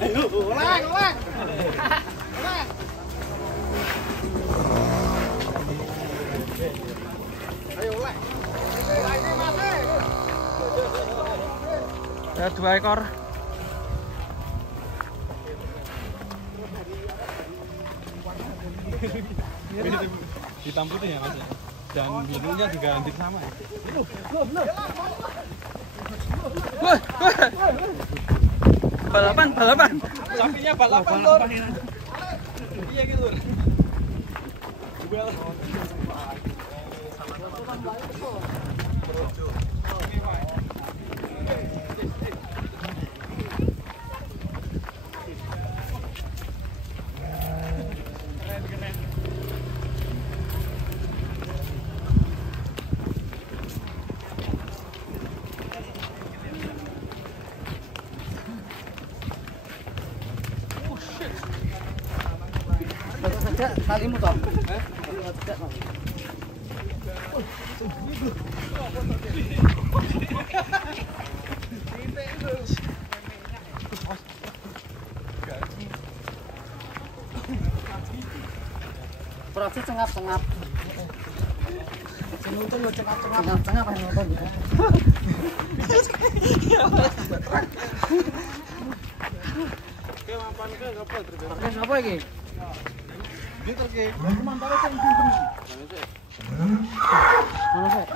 Ulang. Ayo ulang. Lagi masih. Ada 2 ekor. Hitam putih ya Mas. Dan birunya juga hampir sama ya. Wah. Balapan. Sapinya balapan Lur. Iya gitu Lur. Kalimu toh? Proses cengap-cengap. Senuntung lo cengap-cengap. Cengap-cengap yang nonton ya. Oke, mapan ke kapal terus. Oke, siapa lagi? Gitu ke. Mantap sing pinten. Mana sih?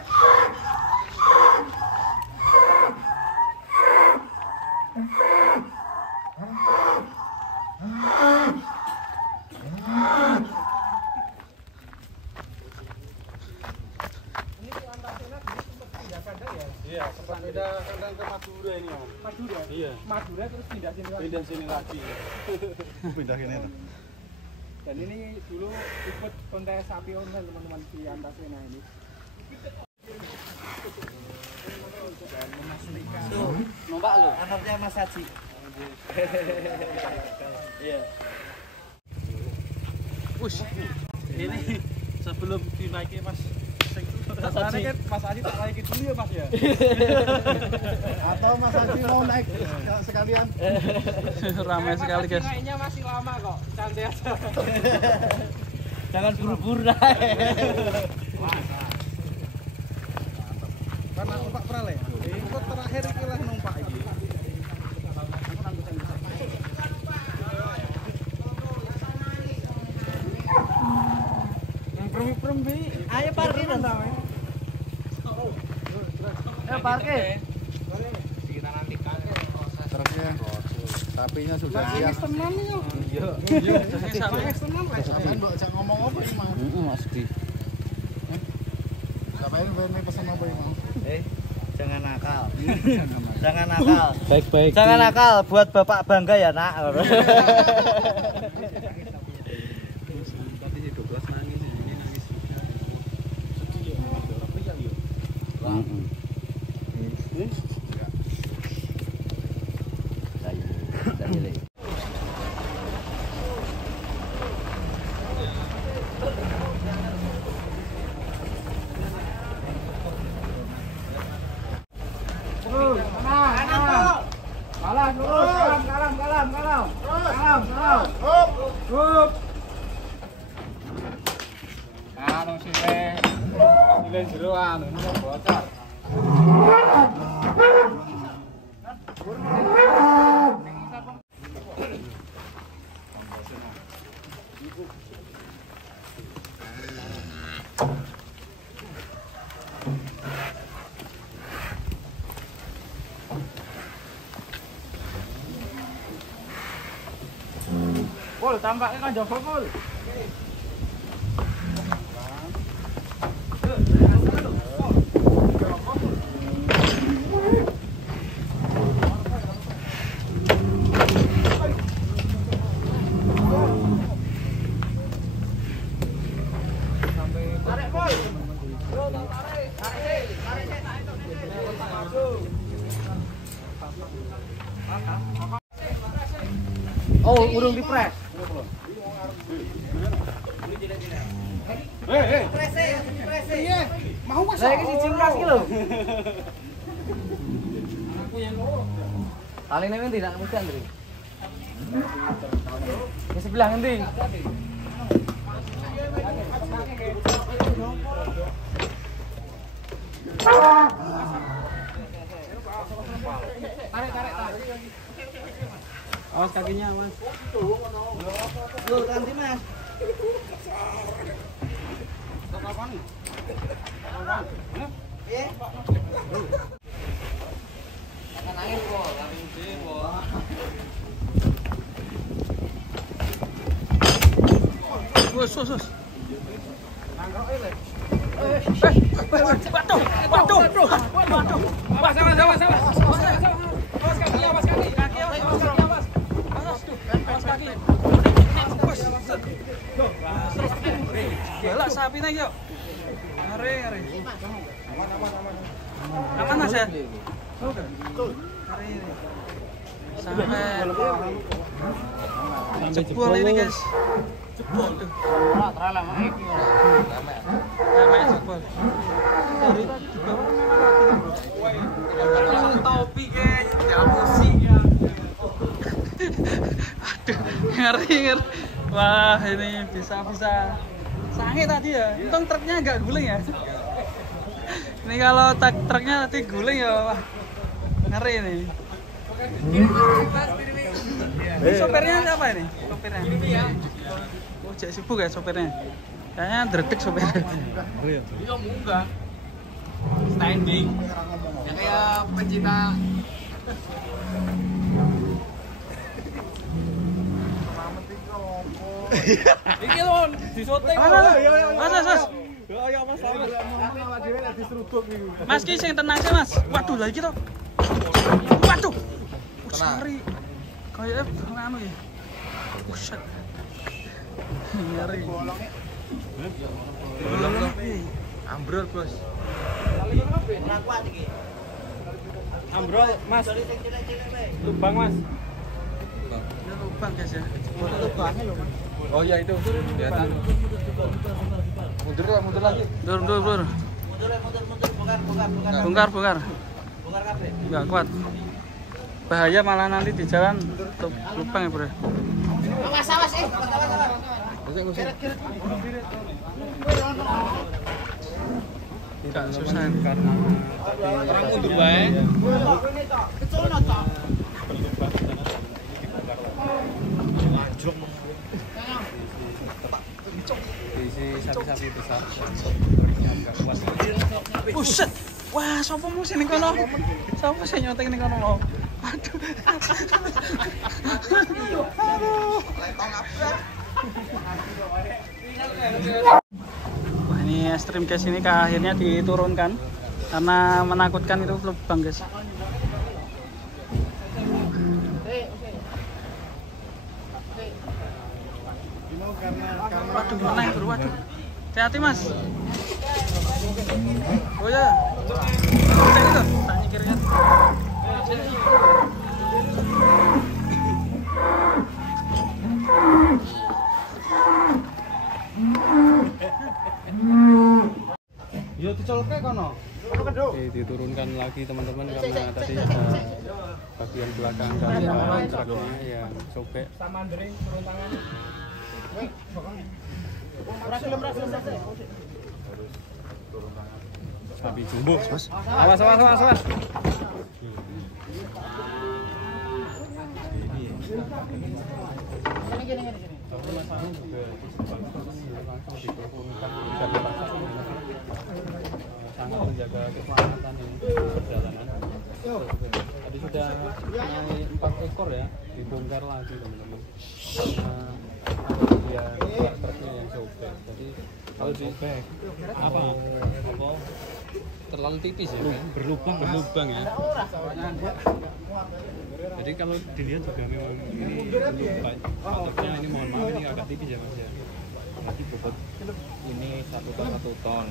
Iya, sempat pindah kandang ke Madura ini, Om. Madura. Iya. Madura terus pindah sini lagi. Pindah sini lagi. Pindah sini tuh. Dan ini dulu ikut kontes sapi online teman-teman di Antasena ini. Tuh, numpak lo. Anaknya Mas Haji. Iya. Push. Ini sebelum dinaiki Mas Mas Haji tak naiki dulu ya Mas ya. atau Mas Haji mau naik sekalian. Ramai sekali guys. Naiknya masih lama kok. Santai aja. Jangan buru-buru lah. Karena numpak prale. Ikut terakhir iki lah numpak iki. Permi-permi. Ayo parkir dong. Ayo parkir. Truknya. Sapinya sudah siap. Tenan yo. Iya. Tenan lah. Sampeyan mbok jak ngomong apa iki, Mas? Mas Di. Sampeyan ben pesan apa iki, Mas? Jangan nakal. Jangan nakal. Baik-baik. Jangan nakal, buat Bapak bangga ya, Nak. Tadi 12 nangis ini nangis. Anu sile jero anu bocor. Pul, tampaknya kan Joko Pul. Tarik Pul. Yo, tarik. Tarik tak itu. Oh, urung dipres. Iya, mau kok. Saya ke siji pres ki lho. Paling nek tidak mesti Andri. Di sebelah nanti. Tarik. Awas kakinya, Mas. Loh, ganti Mas. Eh. Akan angin kok, tapi gede kok. Sus. Galak sapi naik yuk. Ngeri. Aman Mas ya? Ngeri. Sampai jebol ini guys. Jebol tuh. Namanya jebol. Dari tadi di bawah memang topi guys, jangan musik ya. Aduh, ngeri. Wah, ini bisa sange tadi ya. Untung truknya nggak guling ya. Ini kalau truknya tadi guling ya, wah. Ngeri ini. Ini sopirnya siapa ini? Sopirnya? Oh, cek sibuk ya sopirnya. Kayaknya dredeg sopirnya. Oh iya. Iya munggah. Standing. Ya kayak pencinta. Iki lho disoting. Mas. Ayo Mas selamat. Mas ki sing tenang sih Mas. Waduh lah iki to. Waduh. Sorry. Kayak anu ya. Buset. Ngeri. Bolong to. Ambrol, Bos. Ora kuat iki. Ambrol Mas. Lubang Mas. Ini lubang guys ya. Lubangnya lho, Mas. Oh iya itu kelihatan. Mundur lagi. Mundur. Mundur, bongkar. Bongkar. Bongkar kabeh. Enggak kuat. Bahaya malah nanti di jalan lubang ya, Bro. Awas. Enggak susah. Terang mundur bae. Kecono to. Diisi sapi-sapi besar. Buset. Wah, sapa mu sing ning kono? Sapa sing nyoteng ning kono? Aduh. Wah, ini ekstrim guys, ini akhirnya diturunkan karena menakutkan itu lubang guys. Waduh, naik bro, waduh. Hati-hati Mas. Oh ya. Kayak gitu, tak nyikirnya. Yo dicolke kono. Oke, diturunkan lagi teman-teman karena tadi bagian belakang dari truknya yang sobek. Sapi jumbo, Bos. Awas. Sangat menjaga keselamatan di perjalanan. Tadi sudah naik 4 ekor ya, dibongkar lagi teman-teman. Karena truknya yang sobek. Jadi kalau sobek apa? Terlalu tipis ya kan? Berlubang ya. Jadi kalau dilihat juga memang ini truknya ini mohon maaf ini agak tipis ya Mas ya. Berarti bobot ini 1,1 ton.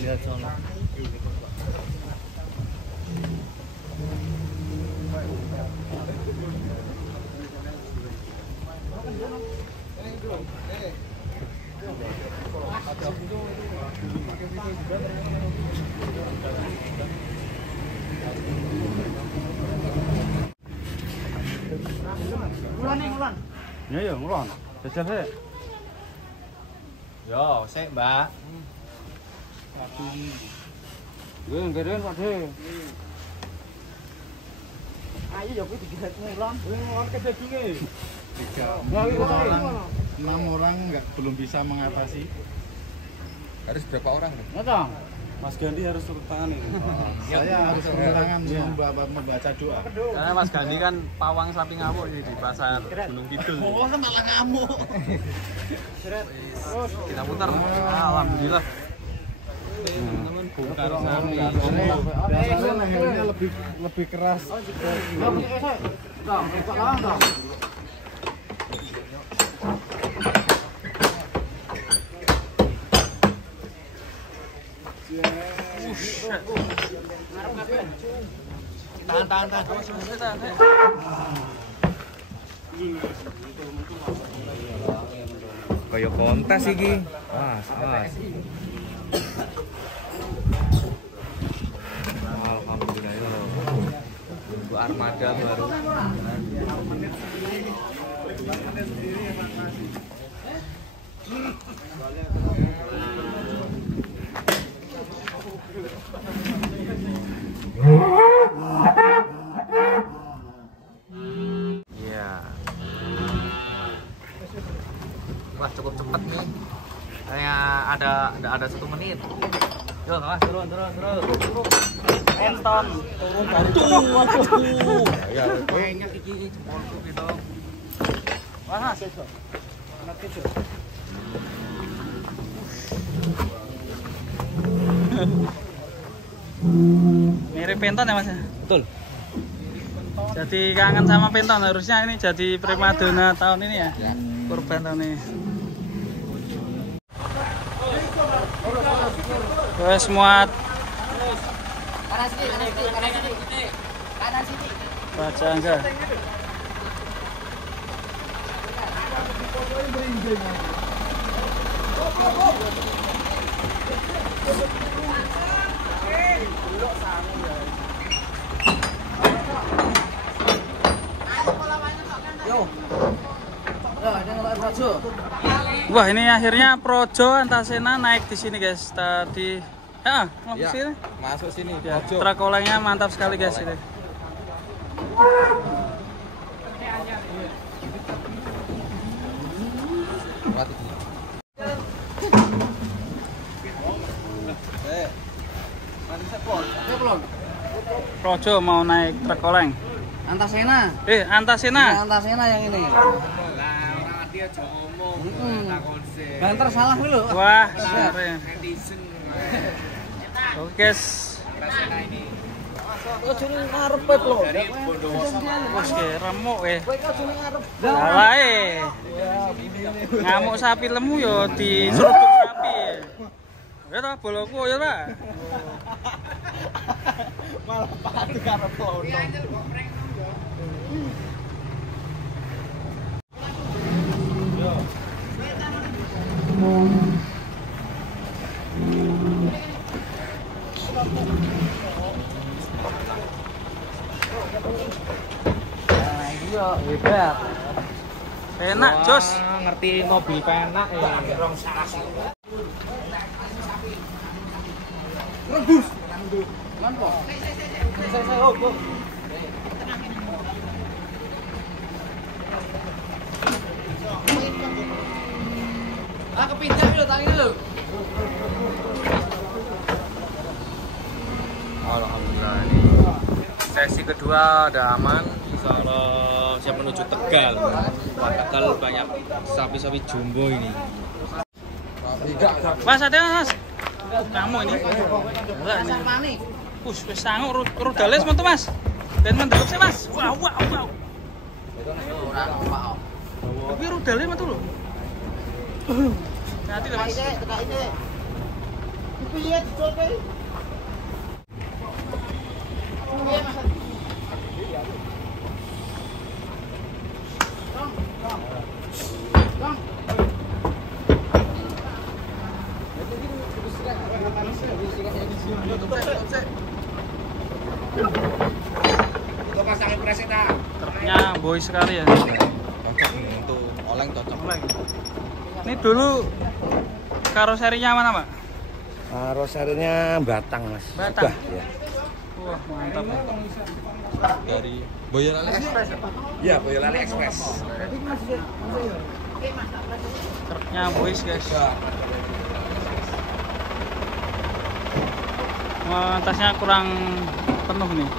Lihat sono. Ulan. Ya ya ngulon. Jajal sik. Yo, sik, Mbak. Ngeren Pak De. Ayo yo kuwi digilet ngulon. Ngulon ke dadunge. 6 orang belum bisa mengatasi. Harus berapa orang? Ngotong. Mas Gandhi harus turun tangan ini. Saya harus turun tangan membaca doa. Karena Mas Gandhi kan pawang sapi ngamuk ini di pasar Gunung Kidul. Oh, malah ngamuk. Kita putar. Alhamdulillah. Teman-teman bongkar sapi. Biasanya lehernya lebih keras. Tahan. Kaya kontes iki. Mas. Alhamdulillah ya. Untuk armada baru. Iya. Wah, cukup cepat nih. Kayak ada 1 menit. Yuk, Mas, turun. Enton. Waduh. Ya, banyak iki jempolku gitu. Wah, Mas. Mirip penton ya Mas? Betul. Jadi kangen sama penton, harusnya ini jadi primadona tahun ini ya? Kurban tahun ini. Terus muat Kanan sini. baca enggak? Wah, ini akhirnya Projo Antasena naik di sini guys. Tadi masuk sini. Masuk sini. Ya, truk olengnya mantap sekali guys ini. Projo mau naik truk oleng. Antasena. Antasena. Antasena yang ini. Dia ngomong Banter salah dulu. Wah, keren. Oke guys. Kok sini ngarep lho. Wes remuk Salah ngamuk sapi lemu yo diseruput sapi. Ya ta boloku ya ta. Malah padu karo plono. Iya, hebat. Enak, Jos. Ngerti mobil penak ya. Rebus. Manpo. Kepindah lho tali lho. Alhamdulillah ini sesi kedua udah aman. Insyaallah siap menuju Tegal. Wah, Tegal banyak sapi-sapi jumbo ini. Mas, hati-hati Mas. Kamu ini. Pani. Wis sangu rudale semono Mas. Ben mendelok sih Mas. Wow. Ora Pak. Tapi rudale metu lho. Hati lho Mas. Tekan ini. Piye dicoba? boy sekali ya. Cocok nih untuk oleng cocok. Oleng. Ini dulu karoserinya mana, Pak? Roserinya Batang, Mas. Batang. Subah, ya. Wah, mantap. Dari Boyolali Express. Iya, Boyolali Express. Truknya boys, guys. Wah, tasnya kurang penuh nih.